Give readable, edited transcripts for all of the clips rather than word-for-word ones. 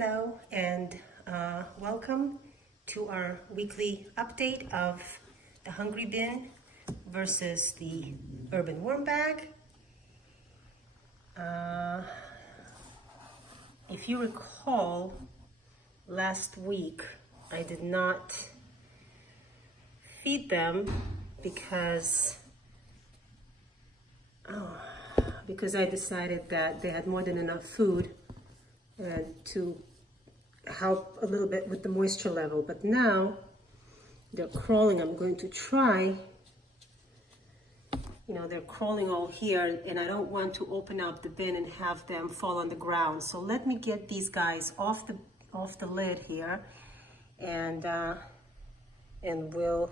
Hello and welcome to our weekly update of the Hungry Bin versus the Urban Worm Bag. If you recall, last week I did not feed them because I decided that they had more than enough food and to help a little bit with the moisture level. But now they're crawling. I'm going to try, they're crawling all here, and I don't want to open up the bin and have them fall on the ground. So let me get these guys off the lid here, and we'll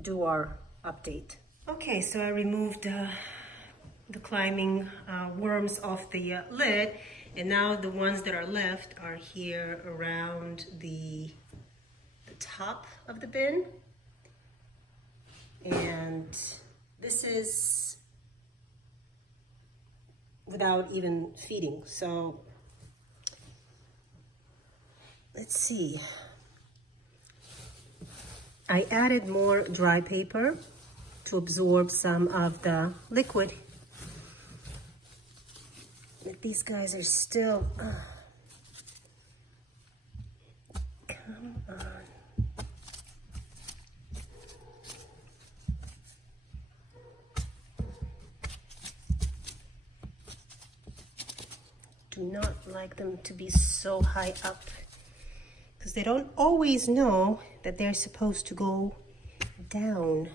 do our update. Okay, so I removed the climbing worms off the lid, and now the ones that are left are here around the top of the bin. And this is without even feeding. So let's see. I added more dry paper to absorb some of the liquid. But these guys are still, come on. Do not like them to be so high up, because they don't always know that they're supposed to go down.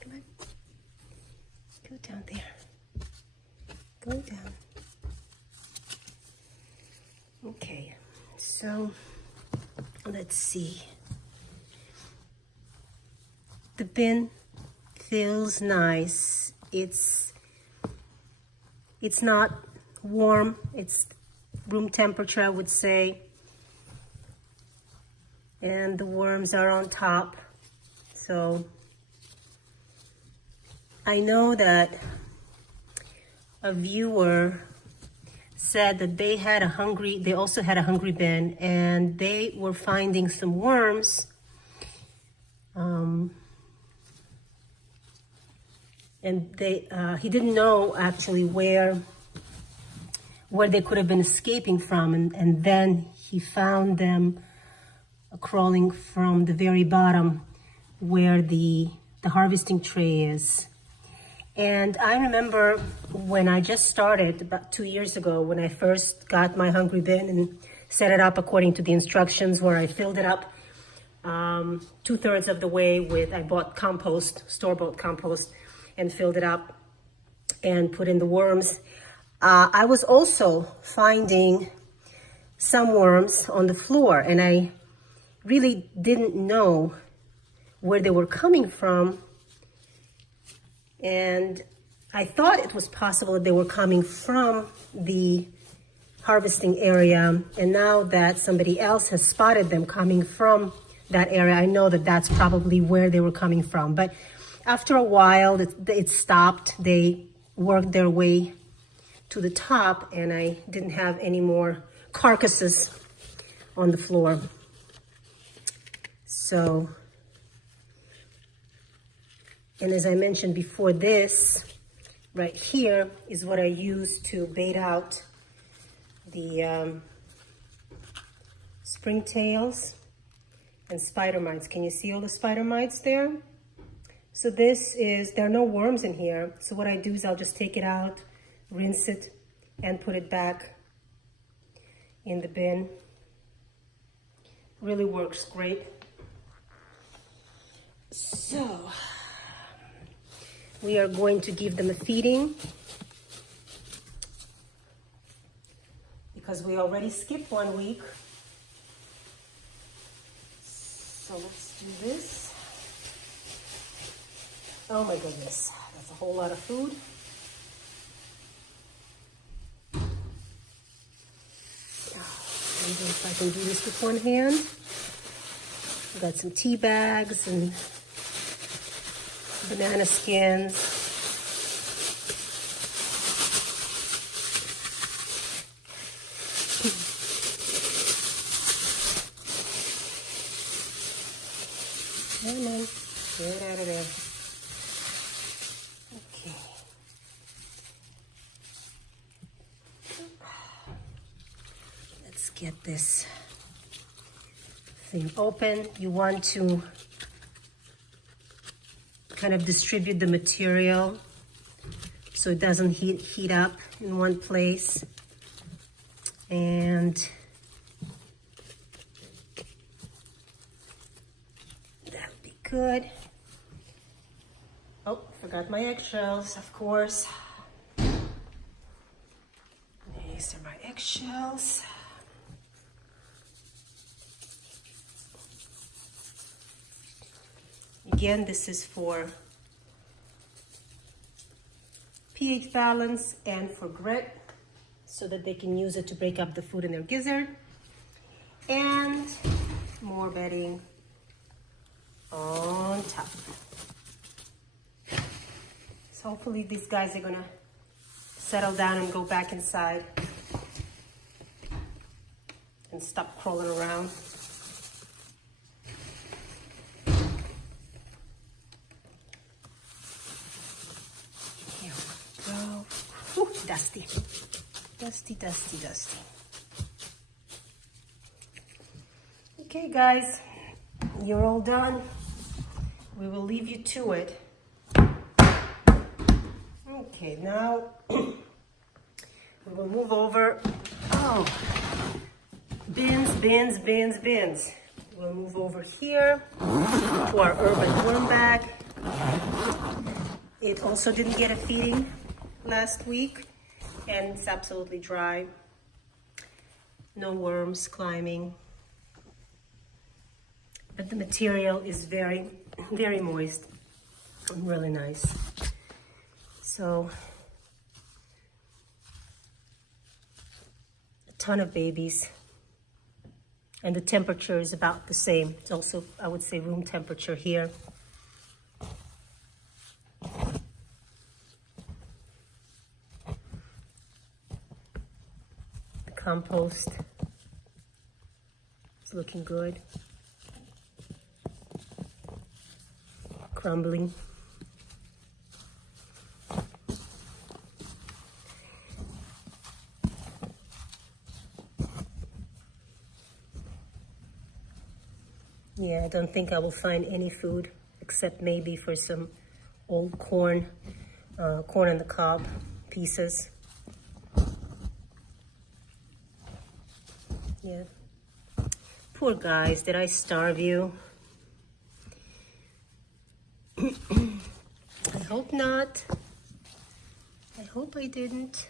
Come on, go down there. Go down. Okay, so let's see. The bin feels nice. It's not warm. It's room temperature, I would say. And the worms are on top. So I know that a viewer said that they also had a hungry bin, and they were finding some worms. And he didn't know actually where they could have been escaping from, and then he found them crawling from the very bottom where the harvesting tray is. And I remember when I just started about 2 years ago, when I first got my hungry bin and set it up according to the instructions, where I filled it up 2/3 of the way with, I bought compost, store-bought compost, and filled it up and put in the worms. I was also finding some worms on the floor, and I really didn't know where they were coming from. And I thought it was possible that they were coming from the harvesting area. And now that somebody else has spotted them coming from that area, I know that that's probably where they were coming from. But after a while, it stopped. They worked their way to the top, and I didn't have any more carcasses on the floor. So, and as I mentioned before, this right here is what I use to bait out the springtails and spider mites. Can you see all the spider mites there? So there are no worms in here. So what I do is I'll just take it out, rinse it, and put it back in the bin. Really works great. So we are going to give them a feeding, because we already skipped 1 week. So let's do this. Oh my goodness, that's a whole lot of food. Maybe if I can do this with one hand. We've got some tea bags and banana skins. Come on, get it out of there. Okay. Let's get this thing open. You want to kind of distribute the material so it doesn't heat up in one place. And that'll be good. Oh, forgot my eggshells, of course. These are my eggshells. Again, this is for pH balance and for grit, so that they can use it to break up the food in their gizzard. And more bedding on top. So hopefully these guys are gonna settle down and go back inside and stop crawling around. Here we go. Whew, dusty. Dusty, dusty, dusty. Okay, guys, you're all done. We will leave you to it. Okay, now we will move over. Oh, bins, bins, bins, bins. We'll move over here to our urban worm bag. It also didn't get a feeding last week, and it's absolutely dry. No worms climbing. But the material is very, very moist and really nice. So, a ton of babies. And the temperature is about the same. It's also, I would say, room temperature here. The compost is looking good. Crumbling. Yeah, I don't think I will find any food except maybe for some old corn, corn on the cob pieces. Yeah. Poor guys, did I starve you? I hope not. I hope I didn't.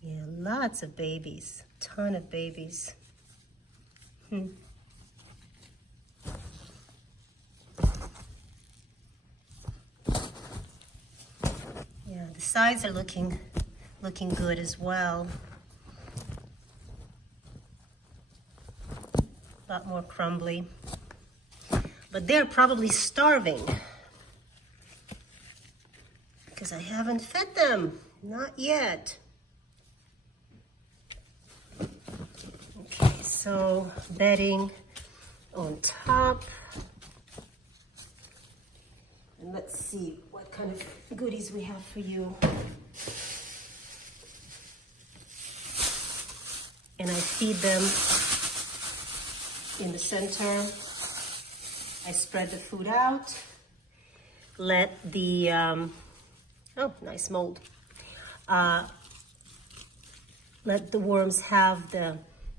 Yeah, lots of babies. Ton of babies. Yeah, the sides are looking good as well. A lot more crumbly. But they're probably starving because I haven't fed them. Not yet. Okay, so bedding on top. And let's see what kind of goodies we have for you. And I feed them in the center. I spread the food out. Let the, oh, nice mold. Let the worms have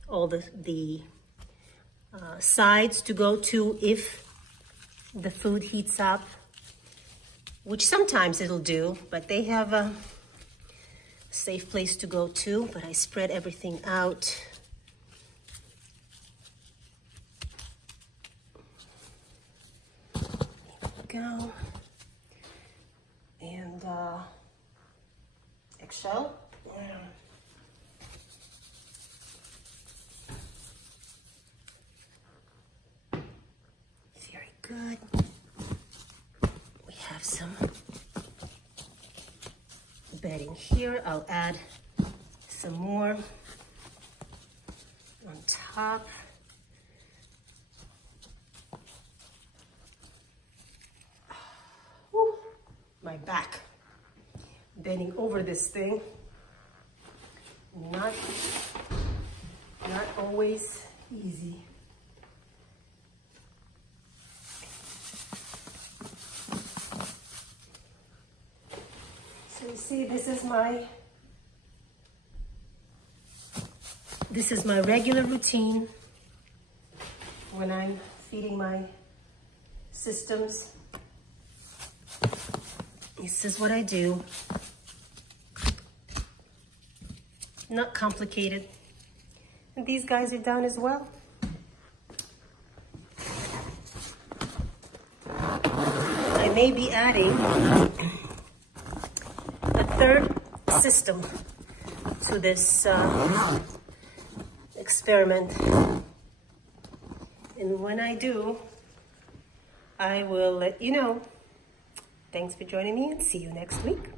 all the sides to go to if the food heats up, which sometimes it'll do, but they have a safe place to go to. But I spread everything out. Go. And eggshell. Very good. We have some bedding here. I'll add some more on top. Whew, my back. Bending over this thing. Not always easy. So you see, this is my regular routine when I'm feeding my systems. This is what I do. Not complicated. And these guys are down as well. I may be adding a third system to this experiment. And when I do, I will let you know. Thanks for joining me and see you next week.